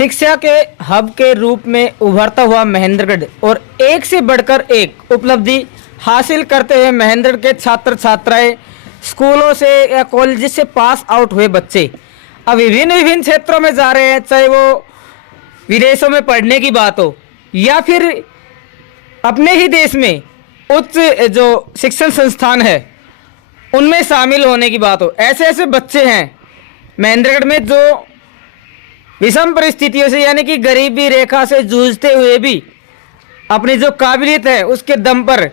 शिक्षा के हब के रूप में उभरता हुआ महेंद्रगढ़ और एक से बढ़कर एक उपलब्धि हासिल करते हुए महेंद्रगढ़ के छात्र छात्राएं स्कूलों से या कॉलेज से पास आउट हुए बच्चे अब विभिन्न विभिन्न क्षेत्रों में जा रहे हैं, चाहे वो विदेशों में पढ़ने की बात हो या फिर अपने ही देश में उच्च जो शिक्षण संस्थान है उनमें शामिल होने की बात हो। ऐसे ऐसे बच्चे हैं महेंद्रगढ़ में जो विषम परिस्थितियों से यानी कि गरीबी रेखा से जूझते हुए भी अपनी जो काबिलियत है उसके दम पर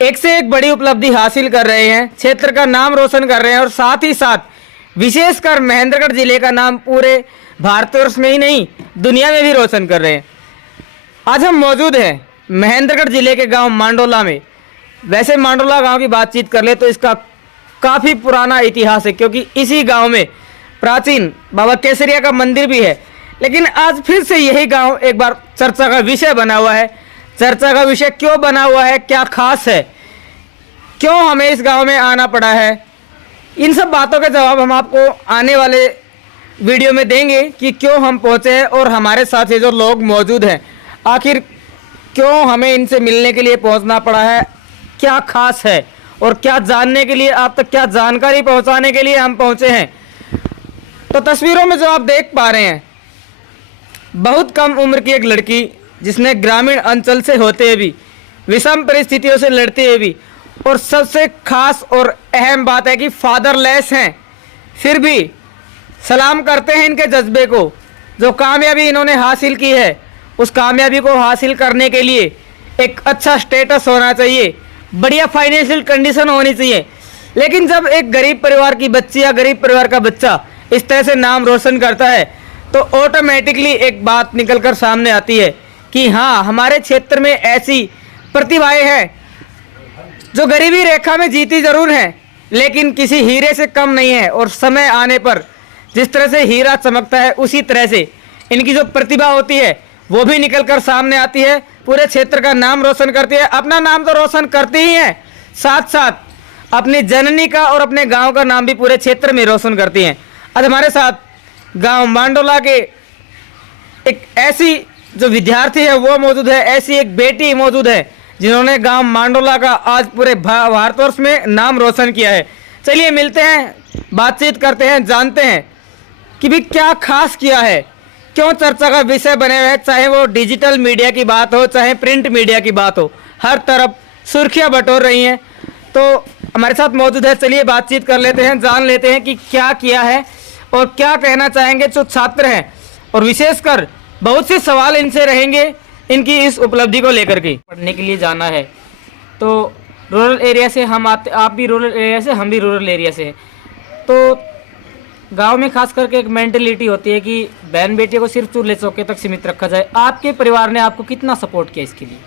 एक से एक बड़ी उपलब्धि हासिल कर रहे हैं, क्षेत्र का नाम रोशन कर रहे हैं और साथ ही साथ विशेषकर महेंद्रगढ़ जिले का नाम पूरे भारतवर्ष में ही नहीं दुनिया में भी रोशन कर रहे हैं। आज हम मौजूद हैं महेंद्रगढ़ जिले के गांव मांडोला में। वैसे मांडोला गांव की बातचीत कर ले तो इसका काफ़ी पुराना इतिहास है, क्योंकि इसी गांव में प्राचीन बाबा केसरिया का मंदिर भी है। लेकिन आज फिर से यही गांव एक बार चर्चा का विषय बना हुआ है। चर्चा का विषय क्यों बना हुआ है, क्या खास है, क्यों हमें इस गांव में आना पड़ा है, इन सब बातों के जवाब हम आपको आने वाले वीडियो में देंगे कि क्यों हम पहुंचे हैं और हमारे साथ ये जो लोग मौजूद हैं आखिर क्यों हमें इनसे मिलने के लिए पहुंचना पड़ा है, क्या खास है और क्या जानने के लिए, आप तक क्या जानकारी पहुंचाने के लिए हम पहुंचे हैं। तो तस्वीरों में जो आप देख पा रहे हैं, बहुत कम उम्र की एक लड़की जिसने ग्रामीण अंचल से होते हुए भी, विषम परिस्थितियों से लड़ते हुए भी, और सबसे खास और अहम बात है कि फादरलेस हैं, फिर भी सलाम करते हैं इनके जज्बे को। जो कामयाबी इन्होंने हासिल की है उस कामयाबी को हासिल करने के लिए एक अच्छा स्टेटस होना चाहिए, बढ़िया फाइनेंशियल कंडीशन होनी चाहिए। लेकिन जब एक गरीब परिवार की बच्ची या गरीब परिवार का बच्चा इस तरह से नाम रोशन करता है तो ऑटोमेटिकली एक बात निकलकर सामने आती है कि हाँ, हमारे क्षेत्र में ऐसी प्रतिभाएं हैं जो गरीबी रेखा में जीती जरूर हैं लेकिन किसी हीरे से कम नहीं है। और समय आने पर जिस तरह से हीरा चमकता है उसी तरह से इनकी जो प्रतिभा होती है वो भी निकलकर सामने आती है, पूरे क्षेत्र का नाम रोशन करती है। अपना नाम तो रोशन करती ही है, साथ साथ अपनी जननी का और अपने गांव का नाम भी पूरे क्षेत्र में रोशन करती हैं। आज हमारे साथ गांव मांडोला के एक ऐसी जो विद्यार्थी है वो मौजूद है, ऐसी एक बेटी मौजूद है जिन्होंने गांव मांडोला का आज पूरे भारतवर्ष में नाम रोशन किया है। चलिए मिलते हैं, बातचीत करते हैं, जानते हैं कि भी क्या खास किया है, क्यों चर्चा का विषय बने हुए हैं। चाहे वो डिजिटल मीडिया की बात हो, चाहे प्रिंट मीडिया की बात हो, हर तरफ सुर्खियां बटोर रही हैं। तो हमारे साथ मौजूद है, चलिए बातचीत कर लेते हैं, जान लेते हैं कि क्या किया है और क्या कहना चाहेंगे जो छात्र हैं, और विशेषकर बहुत से सवाल इनसे रहेंगे इनकी इस उपलब्धि को लेकर के। पढ़ने के लिए जाना है तो रूरल एरिया से हम आते, आप भी रूरल एरिया से, हम भी रूरल एरिया से हैं। तो गांव में खास करके एक मेंटेलिटी होती है कि बहन बेटियों को सिर्फ चूल्हे चौके तक सीमित रखा जाए। आपके परिवार ने आपको कितना सपोर्ट किया इसके लिए?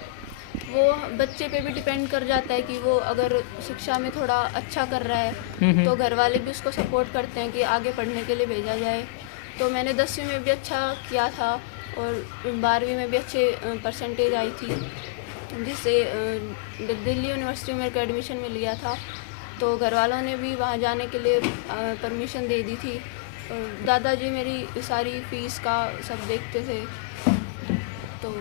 वो बच्चे पे भी डिपेंड कर जाता है कि वो अगर शिक्षा में थोड़ा अच्छा कर रहा है तो घर वाले भी उसको सपोर्ट करते हैं कि आगे पढ़ने के लिए भेजा जाए। तो मैंने 10वीं में भी अच्छा किया था और 12वीं में भी अच्छे परसेंटेज आई थी, जिससे दिल्ली यूनिवर्सिटी में मेरे को एडमिशन मिल गया था। तो घर वालों ने भी वहाँ जाने के लिए परमिशन दे दी थी। दादाजी मेरी सारी फीस का सब देखते थे। तो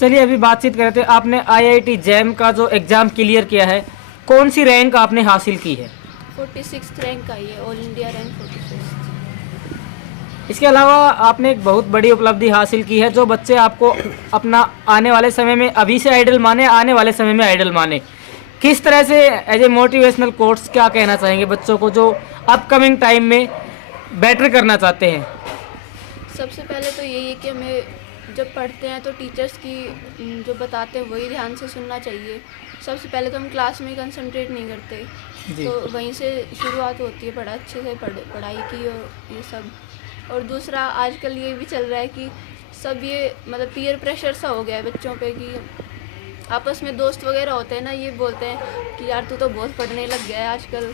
चलिए अभी बातचीत कर रहे थे, आपने IIT जैम का जो एग्ज़ाम क्लियर किया है, कौन सी रैंक आपने हासिल की है? 46 रैंक आई है, ऑल इंडिया रैंक 46। इसके अलावा आपने एक बहुत बड़ी उपलब्धि हासिल की है जो बच्चे आपको अपना आने वाले समय में अभी से आइडल माने, आने वाले समय में आइडल माने। किस तरह से एज ए मोटिवेशनल कोट्स क्या कहना चाहेंगे बच्चों को जो अपकमिंग टाइम में बेटर करना चाहते हैं? सबसे पहले तो यही है कि हमें जब पढ़ते हैं तो टीचर्स की जो बताते हैं वही ध्यान से सुनना चाहिए। सबसे पहले तो हम क्लास में कंसंट्रेट नहीं करते, तो वहीं से शुरुआत होती है अच्छे से पढ़ाई की और ये सब। और दूसरा आजकल ये भी चल रहा है कि सब ये मतलब पीयर प्रेशर सा हो गया है बच्चों पे, कि आपस में दोस्त वगैरह होते हैं ना, ये बोलते हैं कि यार तू तो बहुत पढ़ने लग गया है आजकल,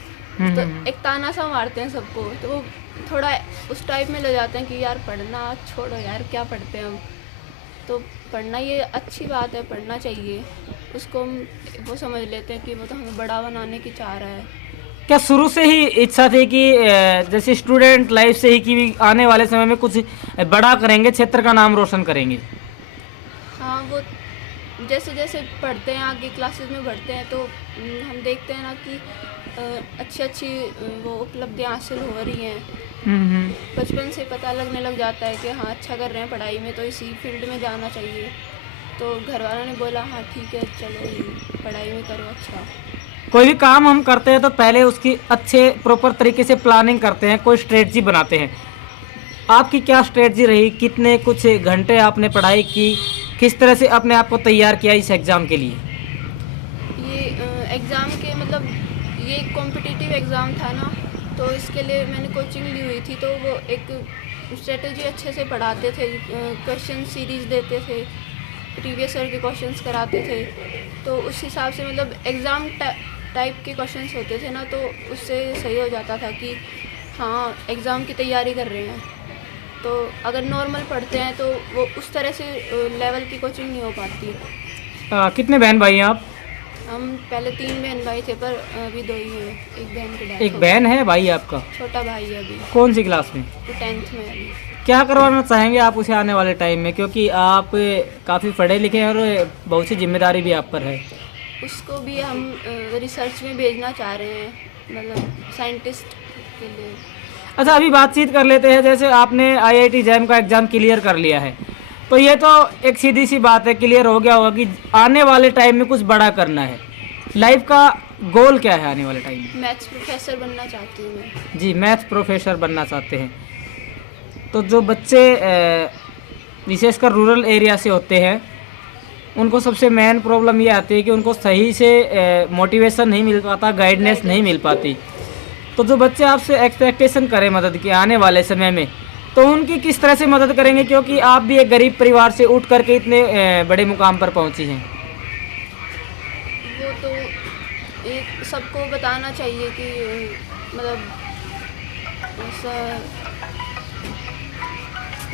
तो एक ताना सा मारते हैं सबको। तो वो थोड़ा उस टाइप में ले जाते हैं कि यार पढ़ना छोड़ो यार, क्या पढ़ते हैं हम। तो पढ़ना ये अच्छी बात है, पढ़ना चाहिए। उसको हम वो समझ लेते हैं कि वो तो हमें बड़ा बनाने की चाह रहा है। क्या शुरू से ही इच्छा थी कि जैसे स्टूडेंट लाइफ से ही कि आने वाले समय में कुछ बड़ा करेंगे, क्षेत्र का नाम रोशन करेंगे? हाँ, वो जैसे जैसे पढ़ते हैं, आगे क्लासेस में बढ़ते हैं, तो हम देखते हैं ना कि अच्छी अच्छी वो उपलब्धियाँ हासिल हो रही हैं। बचपन से पता लगने लग जाता है कि हाँ अच्छा कर रहे हैं पढ़ाई में, तो इसी फील्ड में जाना चाहिए। तो घर वालों ने बोला हाँ ठीक है चलो ये पढ़ाई में करो अच्छा। कोई भी काम हम करते हैं तो पहले उसकी अच्छे प्रॉपर तरीके से प्लानिंग करते हैं, कोई स्ट्रेटजी बनाते हैं। आपकी क्या स्ट्रेटजी रही? कितने कुछ घंटे आपने पढ़ाई की? किस तरह से अपने आप को तैयार किया इस एग्ज़ाम के लिए? ये एग्ज़ाम के मतलब ये कॉम्पिटिटिव एग्ज़ाम था ना, तो इसके लिए मैंने कोचिंग ली हुई थी। तो वो एक स्ट्रेटजी अच्छे से पढ़ाते थे, क्वेश्चन सीरीज़ देते थे, प्रीवियस ईयर के क्वेश्चंस कराते थे। तो उस हिसाब से मतलब एग्ज़ाम टाइप के क्वेश्चंस होते थे ना, तो उससे सही हो जाता था कि हाँ एग्ज़ाम की तैयारी कर रहे हैं। तो अगर नॉर्मल पढ़ते हैं तो वो उस तरह से लेवल की कोचिंग नहीं हो पाती। कितने बहन भाई हैं आप? हम पहले 3 बहन भाई थे, पर अभी 2 ही हैं। एक बहन की डेथ एक हो बहन है, भाई आपका? गई। छोटा भाई है अभी, कौन सी क्लास में? वो 10th में है अभी। क्या करवाना चाहेंगे आप उसे आने वाले टाइम में, क्योंकि आप काफ़ी पढ़े लिखे हैं और बहुत सी जिम्मेदारी भी आप पर है? उसको भी हम रिसर्च में भेजना चाह रहे हैं, मतलब साइंटिस्ट के लिए। अच्छा, अभी बातचीत कर लेते हैं। जैसे आपने IIT जैम का एग्ज़ाम क्लियर कर लिया है, तो ये तो एक सीधी सी बात है, क्लियर हो गया होगा कि आने वाले टाइम में कुछ बड़ा करना है। लाइफ का गोल क्या है आने वाले टाइम में? मैथ्स प्रोफेसर बनना चाहती हूँ मैं। जी, मैथ प्रोफेसर बनना चाहते हैं। तो जो बच्चे विशेषकर रूरल एरिया से होते हैं, उनको सबसे मेन प्रॉब्लम ये आती है कि उनको सही से मोटिवेशन नहीं मिल पाता, गाइडेंस नहीं मिल पाती। तो जो बच्चे आपसे एक्सपेक्टेशन करें मदद की आने वाले समय में, तो उनकी किस तरह से मदद करेंगे, क्योंकि आप भी एक गरीब परिवार से उठ करके इतने बड़े मुकाम पर पहुंची हैं? वो तो एक सबको बताना चाहिए कि मतलब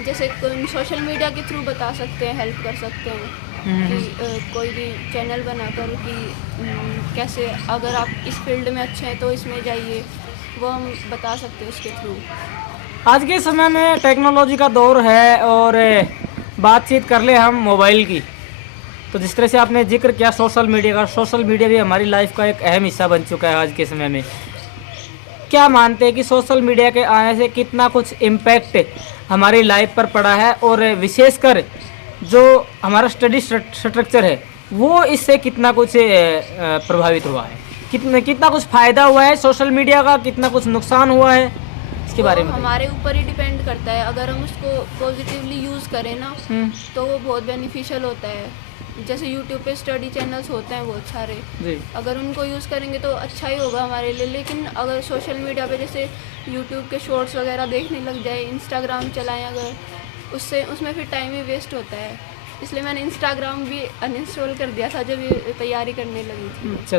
जैसे सोशल मीडिया के थ्रू बता सकते हैं, हेल्प कर सकते हैं कि कोई भी चैनल बनाकर कि कैसे अगर आप इस फील्ड में अच्छे हैं तो इसमें जाइए, वो हम बता सकते हैं उसके थ्रू। आज के समय में टेक्नोलॉजी का दौर है और बातचीत कर ले हम मोबाइल की, तो जिस तरह से आपने जिक्र किया सोशल मीडिया का, सोशल मीडिया भी हमारी लाइफ का एक अहम हिस्सा बन चुका है आज के समय में। क्या मानते हैं कि सोशल मीडिया के आने से कितना कुछ इम्पैक्ट हमारी लाइफ पर पड़ा है, और विशेषकर जो हमारा स्टडी स्ट्रक्चर है वो इससे कितना कुछ प्रभावित हुआ है? कितना कुछ फ़ायदा हुआ है सोशल मीडिया का, कितना कुछ नुकसान हुआ है, इसके बारे में? हमारे ऊपर ही डिपेंड करता है। अगर हम उसको पॉजिटिवली यूज़ करें ना, तो वो बहुत बेनिफिशियल होता है। जैसे यूट्यूब पे स्टडी चैनल्स होते हैं बहुत सारे जी। अगर उनको यूज़ करेंगे तो अच्छा ही होगा हमारे लिए। लेकिन अगर सोशल मीडिया पे जैसे यूट्यूब के शॉर्ट्स वगैरह देखने लग जाए, इंस्टाग्राम चलाएं अगर, उसमें फिर टाइम ही वेस्ट होता है। इसलिए मैंने इंस्टाग्राम भी अनइंस्टॉल कर दिया था जब ये तैयारी करने लगी थी। अच्छा।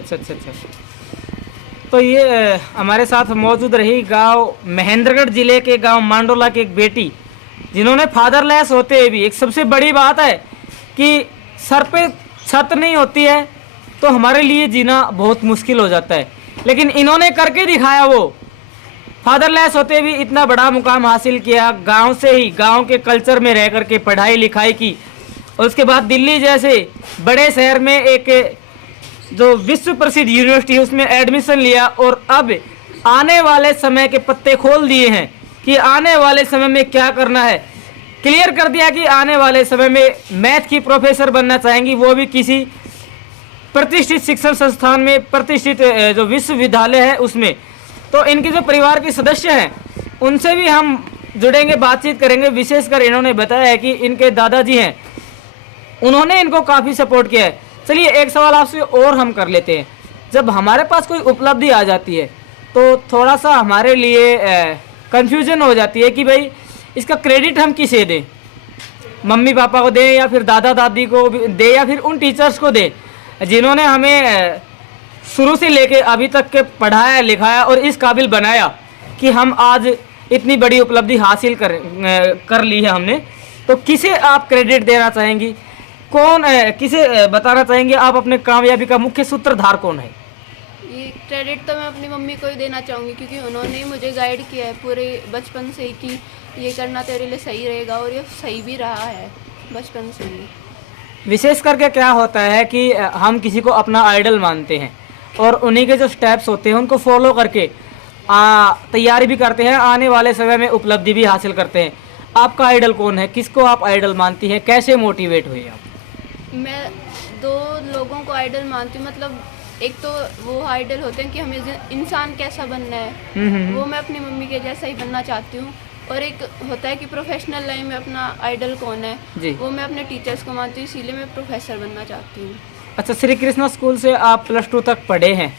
तो ये हमारे साथ मौजूद रही गांव महेंद्रगढ़ जिले के गांव मांडोला की एक बेटी, जिन्होंने फादरलेस होते हुए भी, एक सबसे बड़ी बात है कि सर पे छत नहीं होती है तो हमारे लिए जीना बहुत मुश्किल हो जाता है, लेकिन इन्होंने करके दिखाया। वो फादरलेस होते भी इतना बड़ा मुकाम हासिल किया, गांव से ही, गांव के कल्चर में रह करके पढ़ाई लिखाई की, और उसके बाद दिल्ली जैसे बड़े शहर में एक जो विश्व प्रसिद्ध यूनिवर्सिटी है उसमें एडमिशन लिया, और अब आने वाले समय के पत्ते खोल दिए हैं कि आने वाले समय में क्या करना है। क्लियर कर दिया कि आने वाले समय में मैथ की प्रोफेसर बनना चाहेंगी, वो भी किसी प्रतिष्ठित शिक्षण संस्थान में, प्रतिष्ठित जो विश्वविद्यालय है उसमें। तो इनके जो परिवार के सदस्य हैं उनसे भी हम जुड़ेंगे, बातचीत करेंगे। विशेषकर इन्होंने बताया है कि इनके दादाजी हैं, उन्होंने इनको काफ़ी सपोर्ट किया है। चलिए एक सवाल आपसे और हम कर लेते हैं। जब हमारे पास कोई उपलब्धि आ जाती है तो थोड़ा सा हमारे लिए कन्फ्यूजन हो जाती है कि भाई इसका क्रेडिट हम किसे दें, मम्मी पापा को दें या फिर दादा दादी को दें या फिर उन टीचर्स को दें जिन्होंने हमें शुरू से लेके अभी तक के पढ़ाया लिखाया और इस काबिल बनाया कि हम आज इतनी बड़ी उपलब्धि हासिल कर ली है हमने। तो किसे आप क्रेडिट देना चाहेंगी, कौन किसे बताना चाहेंगे आप अपने कामयाबी का मुख्य सूत्रधार कौन है? ये क्रेडिट तो मैं अपनी मम्मी को ही देना चाहूँगी, क्योंकि उन्होंने ही मुझे गाइड किया है पूरे बचपन से ही कि ये करना तेरे लिए सही रहेगा, और ये सही भी रहा है बचपन से ही। विशेष करके क्या होता है कि हम किसी को अपना आइडल मानते हैं और उन्हीं के जो स्टेप्स होते हैं उनको फॉलो करके तैयारी भी करते हैं, आने वाले समय में उपलब्धि भी हासिल करते हैं। आपका आइडल कौन है, किसको आप आइडल मानती हैं, कैसे मोटिवेट हुए आप? मैं 2 लोगों को आइडल मानती हूँ। मतलब एक तो वो आइडल होते हैं कि हमें इंसान कैसा बनना है, वो मैं अपनी मम्मी के जैसा ही बनना चाहती हूँ। और एक होता है कि प्रोफेशनल लाइन में अपना आइडल कौन है, वो मैं अपने टीचर्स को मानती हूँ, इसीलिए मैं प्रोफेसर बनना चाहती हूँ। अच्छा, श्री कृष्णा स्कूल से आप +2 तक पढ़े हैं,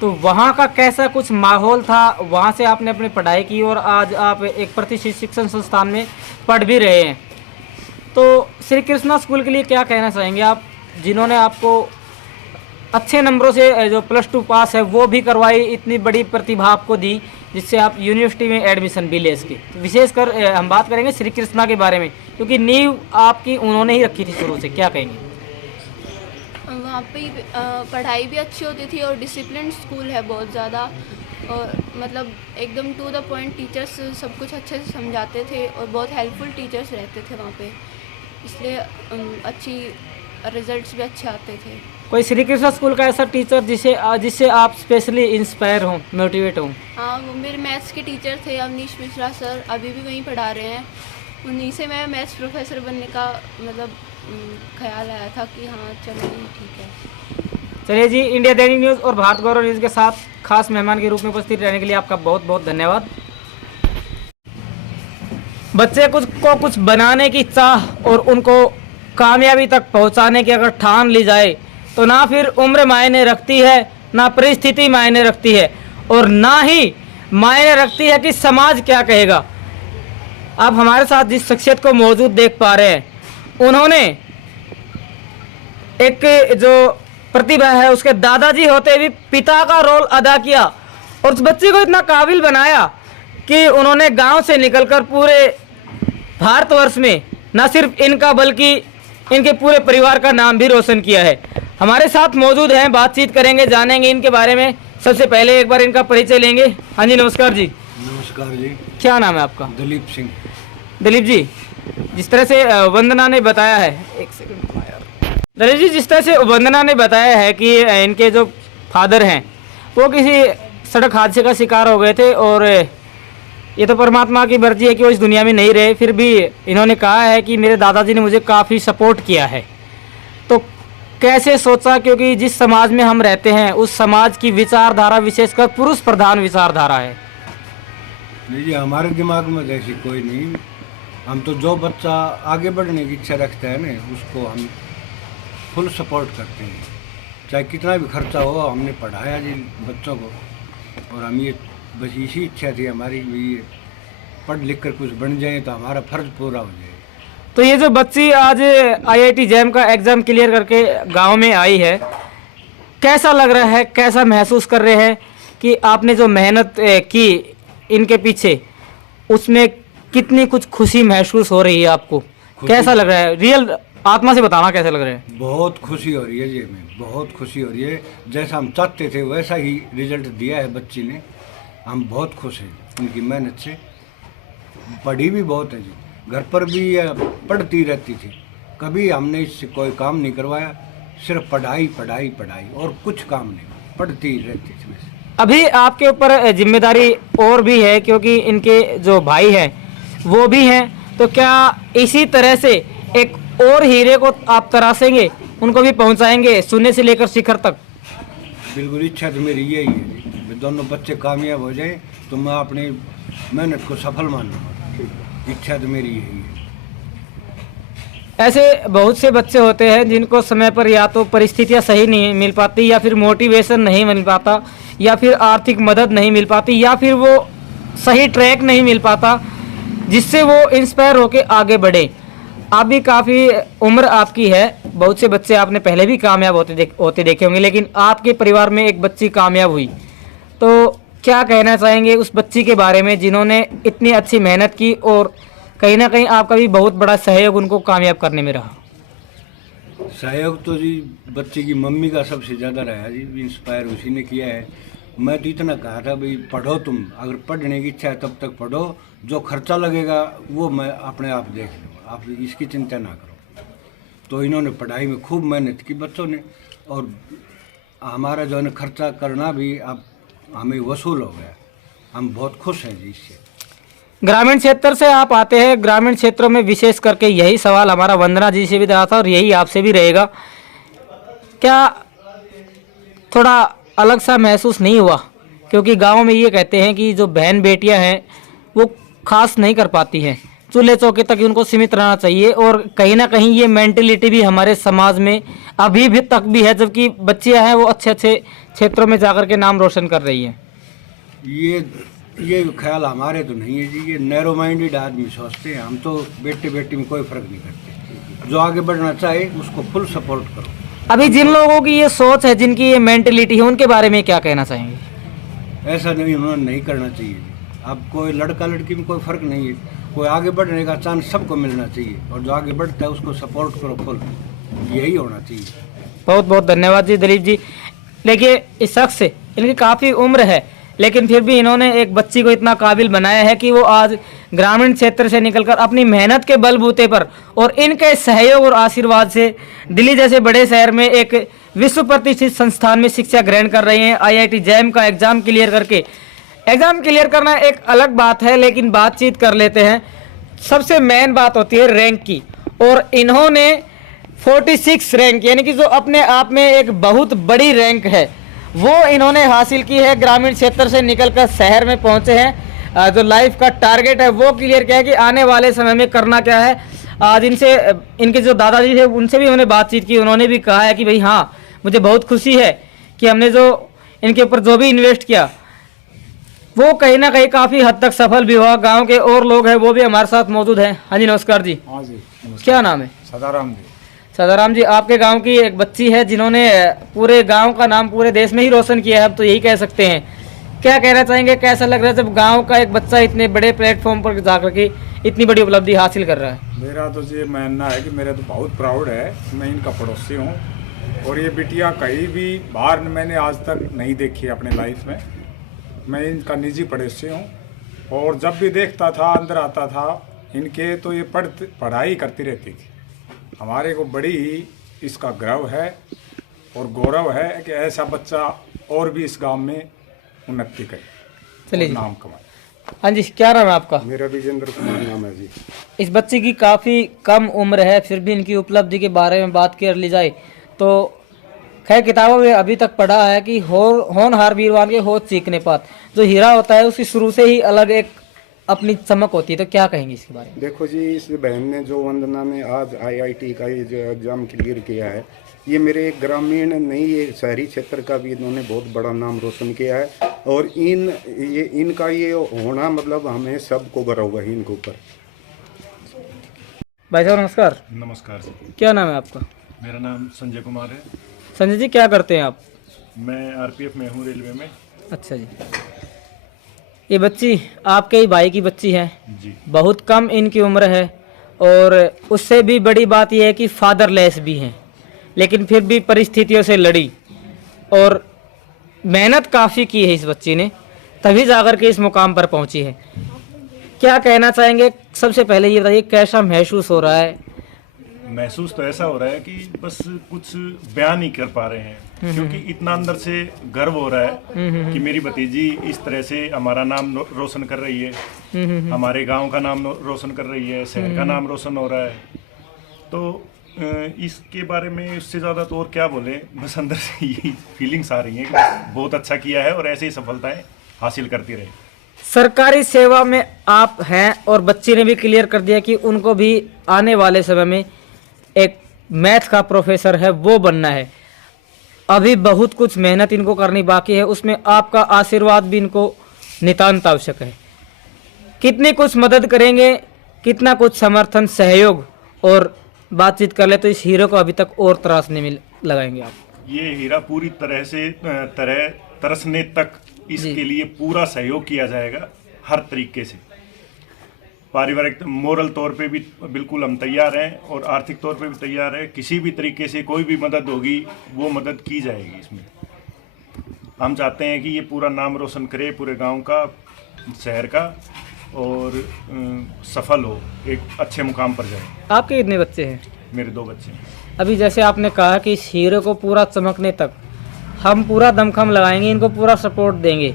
तो वहाँ का कैसा कुछ माहौल था? वहाँ से आपने अपनी पढ़ाई की और आज आप एक प्रतिष्ठित शिक्षण संस्थान में पढ़ भी रहे हैं, तो श्री कृष्णा स्कूल के लिए क्या कहना चाहेंगे आप, जिन्होंने आपको अच्छे नंबरों से जो +2 पास है वो भी करवाई, इतनी बड़ी प्रतिभा आपको दी जिससे आप यूनिवर्सिटी में एडमिशन भी ले सके? तो विशेषकर हम बात करेंगे श्री कृष्णा के बारे में, क्योंकि नींव आपकी उन्होंने ही रखी थी शुरू से, क्या कहेंगे? वहाँ पे पढ़ाई भी अच्छी होती थी और डिसिप्लिन स्कूल है बहुत ज़्यादा, और मतलब एकदम टू द पॉइंट टीचर्स सब कुछ अच्छे से समझाते थे और बहुत हेल्पफुल टीचर्स रहते थे वहाँ पे, इसलिए अच्छी रिजल्ट्स भी अच्छे आते थे। कोई श्री कृष्णा स्कूल का ऐसा टीचर जिससे आप स्पेशली इंस्पायर हों, मोटिवेट हों? हाँ, वो मेरे मैथ्स के टीचर थे अवनीश मिश्रा सर, अभी भी वहीं पढ़ा रहे हैं। उन्हीं से मैं मैथ्स प्रोफेसर बनने का मतलब ख्याल आया था कि हाँ चलो ठीक है। चलिए जी, इंडिया दैनिक न्यूज़ और भारत गौरव न्यूज़ के साथ खास मेहमान के रूप में उपस्थित रहने के लिए आपका बहुत बहुत धन्यवाद। बच्चे कुछ बनाने की चाह और उनको कामयाबी तक पहुंचाने की अगर ठान ली जाए तो ना फिर उम्र मायने रखती है, ना परिस्थिति मायने रखती है, और ना ही मायने रखती है कि समाज क्या कहेगा। आप हमारे साथ जिस शख्सियत को मौजूद देख पा रहे हैं, उन्होंने एक जो प्रतिभा है उसके दादाजी होते भी पिता का रोल अदा किया और उस बच्चे को इतना काबिल बनाया कि उन्होंने गांव से निकलकर पूरे भारतवर्ष में न सिर्फ इनका बल्कि इनके पूरे परिवार का नाम भी रोशन किया है। हमारे साथ मौजूद हैं, बातचीत करेंगे, जानेंगे इनके बारे में। सबसे पहले एक बार इनका परिचय लेंगे। हाँ जी, नमस्कार जी। नमस्कार जी। क्या नाम है आपका? दलीप सिंह। दलीप जी, जिस तरह से वंदना ने बताया है, एक सेकंड दलीप जी, जिस तरह से वंदना ने बताया है कि इनके जो फादर हैं वो किसी सड़क हादसे का शिकार हो गए थे और ये तो परमात्मा की मर्जी है कि वो इस दुनिया में नहीं रहे, फिर भी इन्होंने कहा है कि मेरे दादाजी ने मुझे काफ़ी सपोर्ट किया है। तो कैसे सोचा, क्योंकि जिस समाज में हम रहते हैं उस समाज की विचारधारा विशेषकर पुरुष प्रधान विचारधारा है। नहीं जी, हमारे दिमाग में ऐसी कोई नहीं। हम तो जो बच्चा आगे बढ़ने की इच्छा रखता है ना, उसको हम फुल सपोर्ट करते हैं, चाहे कितना भी खर्चा हो। हमने पढ़ाया जी बच्चों को, और हम ये बस इसी इच्छा थी हमारी, ये पढ़ लिख कर कुछ बन जाए तो हमारा फर्ज पूरा हो जाए। तो ये जो बच्ची आज IIT जैम का एग्ज़ाम क्लियर करके गांव में आई है, कैसा लग रहा है, कैसा महसूस कर रहे हैं कि आपने जो मेहनत की इनके पीछे, उसमें कितनी कुछ खुशी महसूस हो रही है आपको? कैसा लग रहा है, रियल आत्मा से बताना कैसा लग रहा है? बहुत खुशी हो रही है जी, हमें बहुत खुशी हो रही है। जैसा हम चाहते थे वैसा ही रिजल्ट दिया है बच्ची ने। हम बहुत खुश हैं उनकी मेहनत से। पढ़ी भी बहुत है जी, घर पर भी पढ़ती रहती थी, कभी हमने इससे कोई काम नहीं करवाया, सिर्फ पढ़ाई पढ़ाई पढ़ाई और कुछ काम नहीं, पढ़ती रहती थी। अभी आपके ऊपर जिम्मेदारी और भी है, क्योंकि इनके जो भाई हैं वो भी हैं, तो क्या इसी तरह से एक और हीरे को आप तराशेंगे, उनको भी पहुंचाएंगे शून्य से लेकर शिखर तक? बिल्कुल, इच्छा तो मेरी यही है जी, दोनों बच्चे कामयाब हो जाएं तो मैं अपनी मेहनत को सफल मानूंगा। इच्छा तो मेरी यही है। ऐसे बहुत से बच्चे होते हैं जिनको समय पर या तो परिस्थितियां सही नहीं मिल पाती, या फिर मोटिवेशन नहीं मिल पाता, या फिर आर्थिक मदद नहीं मिल पाती, या फिर वो सही ट्रैक नहीं मिल पाता जिससे वो इंस्पायर होकर आगे बढ़े। आप भी काफ़ी उम्र आपकी है, बहुत से बच्चे आपने पहले भी कामयाब होते देखे होंगे, लेकिन आपके परिवार में एक बच्ची कामयाब हुई, तो क्या कहना चाहेंगे उस बच्ची के बारे में जिन्होंने इतनी अच्छी मेहनत की और कहीं ना कहीं आपका भी बहुत बड़ा सहयोग उनको कामयाब करने में रहा? सहयोग तो जी बच्चे की मम्मी का सबसे ज़्यादा रहा जी, इंस्पायर उसी ने किया है। मैं तो इतना कहा था भाई पढ़ो, तुम अगर पढ़ने की इच्छा है तब तक पढ़ो, जो खर्चा लगेगा वो मैं अपने आप देख लूँगा, आप इसकी चिंता ना करो। तो इन्होंने पढ़ाई में खूब मेहनत की बच्चों ने, और हमारा जो है ना खर्चा करना भी अब हमें वसूल हो गया। हम बहुत खुश हैं जी इससे। ग्रामीण क्षेत्र से आप आते हैं, ग्रामीण क्षेत्रों में विशेष करके यही सवाल हमारा वंदना जी से भी रहा था और यही आपसे भी रहेगा, क्या थोड़ा अलग सा महसूस नहीं हुआ? क्योंकि गांव में ये कहते हैं कि जो बहन बेटियां हैं वो खास नहीं कर पाती हैं, चूल्हे चौके तक उनको सीमित रहना चाहिए, और कहीं ना कहीं ये मेंटेलिटी भी हमारे समाज में अभी भी तक भी है, जबकि बच्चियां हैं वो अच्छे अच्छे क्षेत्रों में जाकर के नाम रोशन कर रही हैं। ये ख्याल हमारे तो नहीं है जी, ये नैरो माइंडेड आदमी सोचते हैं। हम तो बेटे बेटी में कोई फर्क नहीं करते, जो आगे बढ़ना चाहे उसको फुल सपोर्ट करो। अभी जिन लोगों की ये सोच है, जिनकी ये मेंटेलिटी है, उनके बारे में क्या कहना चाहेंगे? ऐसा नहीं, उन्होंने नहीं करना चाहिए। अब कोई लड़का लड़की में कोई फर्क नहीं है, कोई आगे बढ़ने का चांस सबको मिलना चाहिए, और जो आगे बढ़ता है उसको सपोर्ट करो फुल, यही होना चाहिए। बहुत बहुत धन्यवाद जी दिलीप जी। देखिए इस शख्स से, इनकी काफ़ी उम्र है, लेकिन फिर भी इन्होंने एक बच्ची को इतना काबिल बनाया है कि वो आज ग्रामीण क्षेत्र से निकलकर अपनी मेहनत के बलबूते पर और इनके सहयोग और आशीर्वाद से दिल्ली जैसे बड़े शहर में एक विश्व प्रतिष्ठित संस्थान में शिक्षा ग्रहण कर रहे हैं। IIT जैम का एग्ज़ाम क्लियर करके, एग्ज़ाम क्लियर करना एक अलग बात है, लेकिन बातचीत कर लेते हैं। सबसे मेन बात होती है रैंक की, और इन्होंने 46 रैंक, यानी कि जो अपने आप में एक बहुत बड़ी रैंक है, वो इन्होंने हासिल की है। ग्रामीण क्षेत्र से निकलकर शहर में पहुंचे हैं। जो लाइफ का टारगेट है वो क्लियर किया है कि आने वाले समय में करना क्या है। आज इनसे, इनके जो दादाजी थे उनसे भी हमने बातचीत की, उन्होंने भी कहा है कि भाई हाँ, मुझे बहुत खुशी है कि हमने जो इनके ऊपर जो भी इन्वेस्ट किया वो कहीं ना कहीं काफ़ी हद तक सफल भी हुआ। गाँव के और लोग हैं वो भी हमारे साथ मौजूद हैं। हाँ जी नमस्कार जी। हाँ जी नमस्कार। क्या नाम है? सदाराम जी। सदाराम जी, आपके गांव की एक बच्ची है जिन्होंने पूरे गांव का नाम पूरे देश में ही रोशन किया है, अब तो यही कह सकते हैं। क्या कहना चाहेंगे, कैसा लग रहा है जब गांव का एक बच्चा इतने बड़े प्लेटफॉर्म पर जाकर के इतनी बड़ी उपलब्धि हासिल कर रहा है? मेरा तो ये मानना है कि मेरा तो बहुत प्राउड है, मैं इनका पड़ोसी हूँ, और ये बिटिया कहीं भी बाहर मैंने आज तक नहीं देखी अपने लाइफ में। मैं इनका निजी पड़ोसी हूँ, और जब भी देखता था अंदर आता था इनके, तो ये पढ़ाई करती रहती थी। हमारे को बड़ी ही इसका गर्व है और गौरव है कि ऐसा बच्चा और भी इस गांव में उन्नति करे, चलिए नाम कमाए। हाँ जी, क्या नाम है आपका? मेरा विजेंद्र कुमार नाम है जी। इस बच्चे की काफ़ी कम उम्र है, फिर भी इनकी उपलब्धि के बारे में बात कर ली जाए तो खैर किताबों में अभी तक पढ़ा है कि होनहार वीरवान के होश चीखने पात। जो हीरा होता है उसकी शुरू से ही अलग एक अपनी चमक होती है, तो क्या कहेंगे इसके बारे में? देखो जी, इस बहन ने जो वंदना ने आज IIT का ये जो एग्ज़ाम क्लियर किया है, ये मेरे एक ग्रामीण नहीं, ये शहरी क्षेत्र का भी इन्होंने बहुत बड़ा नाम रोशन किया है, और इनका ये होना मतलब हमें सबको गर्व है इनके ऊपर। भाई साहब नमस्कार। नमस्कार सर। क्या नाम है आपका? मेरा नाम संजय कुमार है। संजय जी, क्या करते हैं आप? मैं RPF में हूँ, रेलवे में। अच्छा जी। ये बच्ची आपके ही भाई की बच्ची है जी। बहुत कम इनकी उम्र है, और उससे भी बड़ी बात यह है कि फादरलेस भी हैं, लेकिन फिर भी परिस्थितियों से लड़ी और मेहनत काफ़ी की है इस बच्ची ने, तभी जाकर के इस मुकाम पर पहुंची है। क्या कहना चाहेंगे? सबसे पहले ये बताइए कैसा महसूस हो रहा है? महसूस तो ऐसा हो रहा है कि बस कुछ बयान नहीं कर पा रहे हैं, क्योंकि इतना अंदर से गर्व हो रहा है कि मेरी भतीजी इस तरह से हमारा नाम रोशन कर रही है, हमारे गांव का नाम रोशन कर रही है, शहर का नाम रोशन हो रहा है। तो इसके बारे में उससे ज़्यादा तो और क्या बोले, बस अंदर से यही फीलिंग्स आ रही हैं कि बहुत अच्छा किया है और ऐसे ही सफलताएं हासिल करती रहे। सरकारी सेवा में आप हैं और बच्ची ने भी क्लियर कर दिया कि उनको भी आने वाले समय में एक मैथ का प्रोफेसर है वो बनना है। अभी बहुत कुछ मेहनत इनको करनी बाकी है, उसमें आपका आशीर्वाद भी इनको नितांत आवश्यक है। कितनी कुछ मदद करेंगे, कितना कुछ समर्थन, सहयोग और बातचीत कर ले तो इस हीरो को अभी तक और तराशने में लगाएंगे आप? ये हीरा पूरी तरह से तरसने तक इसके लिए पूरा सहयोग किया जाएगा हर तरीके से। पारिवारिक मोरल तौर पे भी बिल्कुल हम तैयार हैं और आर्थिक तौर पे भी तैयार हैं। किसी भी तरीके से कोई भी मदद होगी वो मदद की जाएगी। इसमें हम चाहते हैं कि ये पूरा नाम रोशन करे पूरे गांव का, शहर का, और सफल हो, एक अच्छे मुकाम पर जाए। आपके कितने बच्चे हैं? मेरे 2 बच्चे हैं। अभी जैसे आपने कहा कि इस हीरो को पूरा चमकने तक हम पूरा दमखम लगाएंगे, इनको पूरा सपोर्ट देंगे,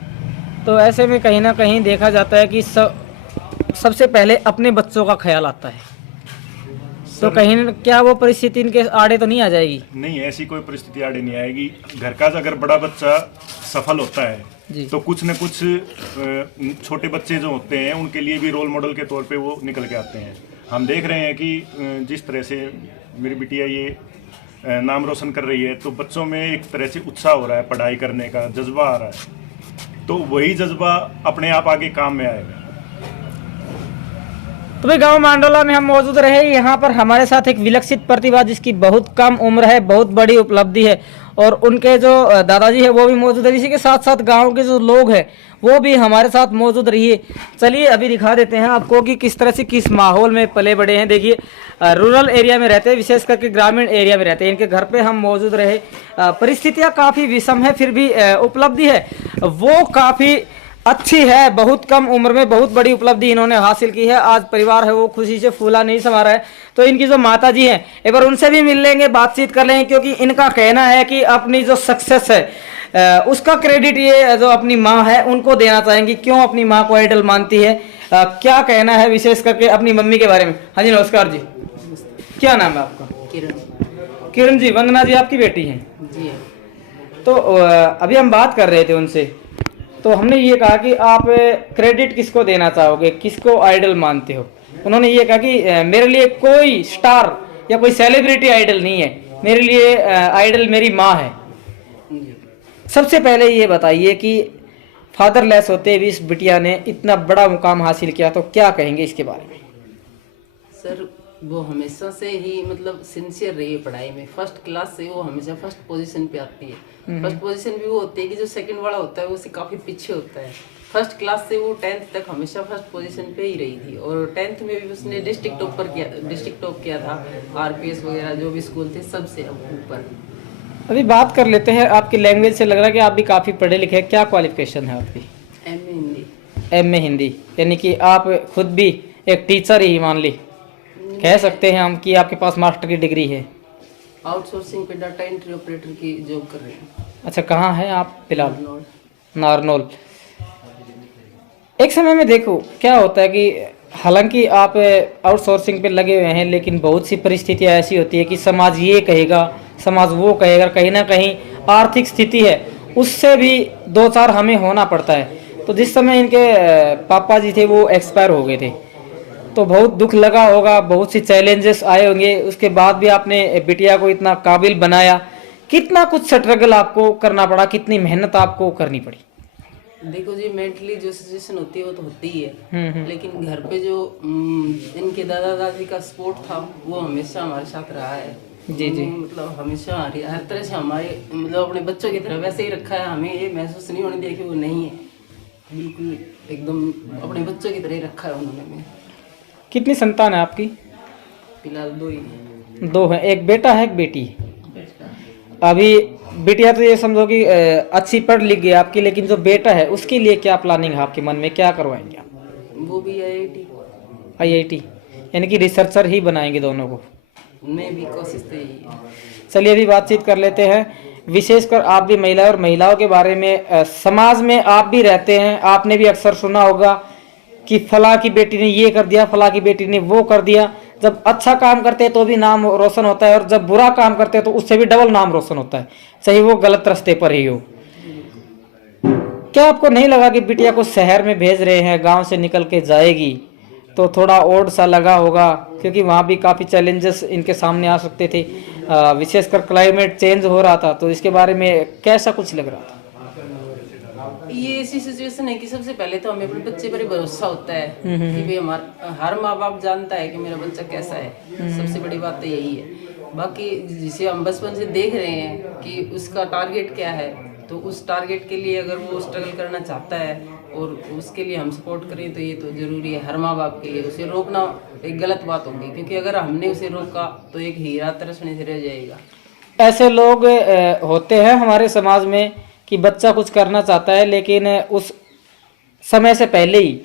तो ऐसे में कहीं ना कहीं देखा जाता है कि सबसे पहले अपने बच्चों का ख्याल आता है। तो कहीं न क्या वो परिस्थिति इनके आड़े तो नहीं आ जाएगी? नहीं, ऐसी कोई परिस्थिति आड़े नहीं आएगी। घर का अगर बड़ा बच्चा सफल होता है तो कुछ न कुछ छोटे बच्चे जो होते हैं उनके लिए भी रोल मॉडल के तौर पे वो निकल के आते हैं। हम देख रहे हैं कि जिस तरह से मेरी बिटिया ये नाम रोशन कर रही है, तो बच्चों में एक तरह से उत्साह हो रहा है, पढ़ाई करने का जज्बा आ रहा है, तो वही जज्बा अपने आप आगे काम में आएगा। तो भाई गांव मांडोला में हम मौजूद रहे। यहाँ पर हमारे साथ एक विलक्षित प्रतिभा जिसकी बहुत कम उम्र है, बहुत बड़ी उपलब्धि है, और उनके जो दादाजी है वो भी मौजूद है। इसी के साथ साथ गांव के जो लोग हैं वो भी हमारे साथ मौजूद रहिए। चलिए अभी दिखा देते हैं आपको कि किस तरह से किस माहौल में पले बड़े हैं। देखिए रूरल एरिया में रहते हैं, विशेष करके ग्रामीण एरिया में रहते हैं। इनके घर पे हम मौजूद रहे। परिस्थितियाँ काफ़ी विषम है, फिर भी उपलब्धि है वो काफ़ी अच्छी है। बहुत कम उम्र में बहुत बड़ी उपलब्धि इन्होंने हासिल की है। आज परिवार है वो खुशी से फूला नहीं समा रहा है। तो इनकी जो माता जी हैं एक बार उनसे भी मिल लेंगे, बातचीत कर लेंगे, क्योंकि इनका कहना है कि अपनी जो सक्सेस है उसका क्रेडिट ये जो अपनी माँ है उनको देना चाहेंगी। क्यों अपनी माँ को आइडल मानती है, क्या कहना है विशेष करके अपनी मम्मी के बारे में। हाँ जी नमस्कार जी, क्या नाम है आपका? किरण। किरण जी, वंदना जी आपकी बेटी हैं जी। तो अभी हम बात कर रहे थे उनसे, तो हमने ये कहा कि आप क्रेडिट किसको देना चाहोगे, किसको आइडल मानते हो। उन्होंने ये कहा कि मेरे लिए कोई स्टार या कोई सेलिब्रिटी आइडल नहीं है, मेरे लिए आइडल मेरी माँ है। सबसे पहले ये बताइए कि फादरलेस होते हुए इस बिटिया ने इतना बड़ा मुकाम हासिल किया, तो क्या कहेंगे इसके बारे में? सर वो हमेशा से ही मतलब सिंसियर रही है पढ़ाई में। फर्स्ट क्लास से वो हमेशा फर्स्ट पोजीशन पे आती है। फर्स्ट पोजीशन भी वो होती है कि जो सेकंड वाला होता है वो उससे काफ़ी पीछे होता है। फर्स्ट क्लास से वो 10th तक हमेशा फर्स्ट पोजीशन पे ही रही थी, और 10th में भी उसने डिस्ट्रिक्ट टॉप किया था। RPS वगैरह जो भी स्कूल थे सबसे ऊपर। अभी बात कर लेते हैं, आपकी लैंग्वेज से लग रहा है कि आप भी काफ़ी पढ़े लिखे हैं। क्या क्वालिफिकेशन है आपकी? MA हिंदी। MA हिंदी, यानी कि आप खुद भी एक टीचर ही मान ली, कह सकते हैं हम कि आपके पास मास्टर की डिग्री है। आउटसोर्सिंग पे डाटा एंट्री ऑपरेटर की जॉब कर रहे हैं। अच्छा, कहाँ हैं आप फिलहाल? नारनौल। एक समय में देखो क्या होता है कि हालांकि आप आउटसोर्सिंग पे लगे हुए हैं, लेकिन बहुत सी परिस्थितियाँ ऐसी होती है कि समाज ये कहेगा, समाज वो कहेगा, कहीं ना कहीं आर्थिक स्थिति है उससे भी 2-4 हमें होना पड़ता है। तो जिस समय इनके पापा जी थे वो एक्सपायर हो गए थे, तो बहुत दुख लगा होगा, बहुत सी चैलेंजेस आए होंगे। उसके बाद भी आपने बिटिया को इतना काबिल बनाया। कितना कुछ स्ट्रगल आपको करना पड़ा, कितनी मेहनत आपको करनी पड़ी? देखो जी, मेंटली जो सिचुएशन होती है वो तो होती ही है, लेकिन घर पे जो इनके दादा दादी का सपोर्ट था वो हमेशा हमारे साथ रहा है। जी जी, मतलब हमेशा हर तरह से हमारे मतलब अपने बच्चों की तरह वैसे ही रखा है। हमें ये महसूस नहीं होने दिया कि वो नहीं है, बिल्कुल एकदम अपने बच्चों की तरह ही रखा है उन्होंने हमें। कितनी संतान है आपकी? फिलहाल 2 ही। 2 हैं, एक बेटा है एक बेटी। अभी बिटिया तो ये समझो कि अच्छी पढ़ लिख गई आपकी, लेकिन जो बेटा है उसके लिए क्या प्लानिंग है आपके मन में, क्या करवाएंगे आप? वो भी IIT, यानी कि रिसर्चर ही बनाएंगे दोनों को? मैं भी कोशिश तो यही है। चलिए अभी बातचीत कर लेते हैं। विशेषकर आप भी महिला और महिलाओं के बारे में, समाज में आप भी रहते हैं, आपने भी अक्सर सुना होगा कि फला की बेटी ने ये कर दिया, फला की बेटी ने वो कर दिया। जब अच्छा काम करते हैं तो भी नाम रोशन होता है, और जब बुरा काम करते हैं तो उससे भी डबल नाम रोशन होता है, चाहे वो गलत रास्ते पर ही हो। क्या आपको नहीं लगा कि बिटिया को शहर में भेज रहे हैं, गांव से निकल के जाएगी, तो थोड़ा ओड सा लगा होगा? क्योंकि वहाँ भी काफ़ी चैलेंजेस इनके सामने आ सकते थे, विशेषकर क्लाइमेट चेंज हो रहा था, तो इसके बारे में कैसा कुछ लग रहा था? ये ऐसी सिचुएशन है कि सबसे पहले तो हमें अपने बच्चे पर ही भरोसा होता है कि भाई हमारा हर माँ बाप जानता है कि मेरा बच्चा कैसा है। सबसे बड़ी बात तो यही है। बाकी जिसे हम बचपन से देख रहे हैं कि उसका टारगेट क्या है, तो उस टारगेट के लिए अगर वो स्ट्रगल करना चाहता है और उसके लिए हम सपोर्ट करें तो ये तो ज़रूरी है हर माँ बाप के लिए। उसे रोकना एक गलत बात होगी, क्योंकि अगर हमने उसे रोका तो एक हीरा तरसने से रह जाएगा। ऐसे लोग होते हैं हमारे समाज में कि बच्चा कुछ करना चाहता है लेकिन उस समय से पहले ही,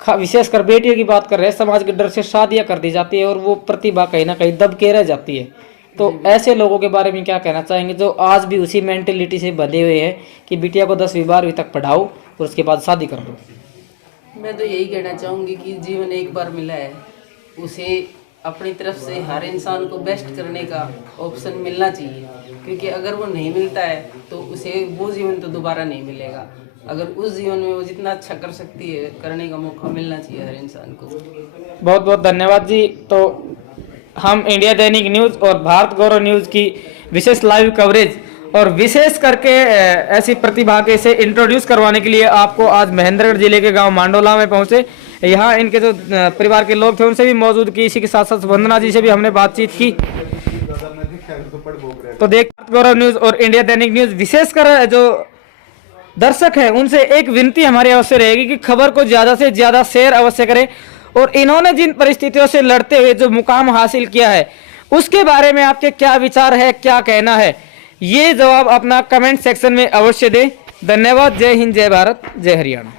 विशेषकर बेटियों की बात कर रहे हैं, समाज के डर से शादियां कर दी जाती है और वो प्रतिभा कहीं ना कहीं दब के रह जाती है। तो ऐसे लोगों के बारे में क्या कहना चाहेंगे जो आज भी उसी मेंटेलिटी से बंधे हुए हैं कि बिटिया को 10वीं 12वीं तक पढ़ाओ और उसके बाद शादी कर दो? मैं तो यही कहना चाहूँगी कि जीवन एक बार मिला है, उसे अपनी तरफ से हर इंसान को बेस्ट करने का ऑप्शन मिलना चाहिए, क्योंकि अगर वो नहीं मिलता है तो उसे वो जीवन तो दोबारा नहीं मिलेगा। अगर उस जीवन में वो जितना अच्छा कर सकती है, करने का मौका मिलना चाहिए हर इंसान को। बहुत बहुत धन्यवाद जी। तो हम इंडिया दैनिक न्यूज़ और भारत गौरव न्यूज़ की विशेष लाइव कवरेज और विशेष करके ऐसी प्रतिभा के से इंट्रोड्यूस करवाने के लिए आपको आज महेंद्रगढ़ जिले के गांव मांडोला में पहुंचे। यहाँ इनके जो परिवार के लोग थे उनसे भी मौजूद की, इसी के साथ साथ वंदना जी से भी हमने बातचीत की। तो देख भारत गौरव न्यूज़ और इंडिया दैनिक न्यूज़ विशेषकर जो दर्शक है उनसे एक विनती हमारी अवश्य रहेगी कि खबर को ज़्यादा से ज़्यादा शेयर अवश्य करें और इन्होंने जिन परिस्थितियों से लड़ते हुए जो मुकाम हासिल किया है उसके बारे में आपके क्या विचार है, क्या कहना है, ये जवाब अपना कमेंट सेक्शन में अवश्य दें। धन्यवाद। जय हिंद, जय भारत, जय हरियाणा।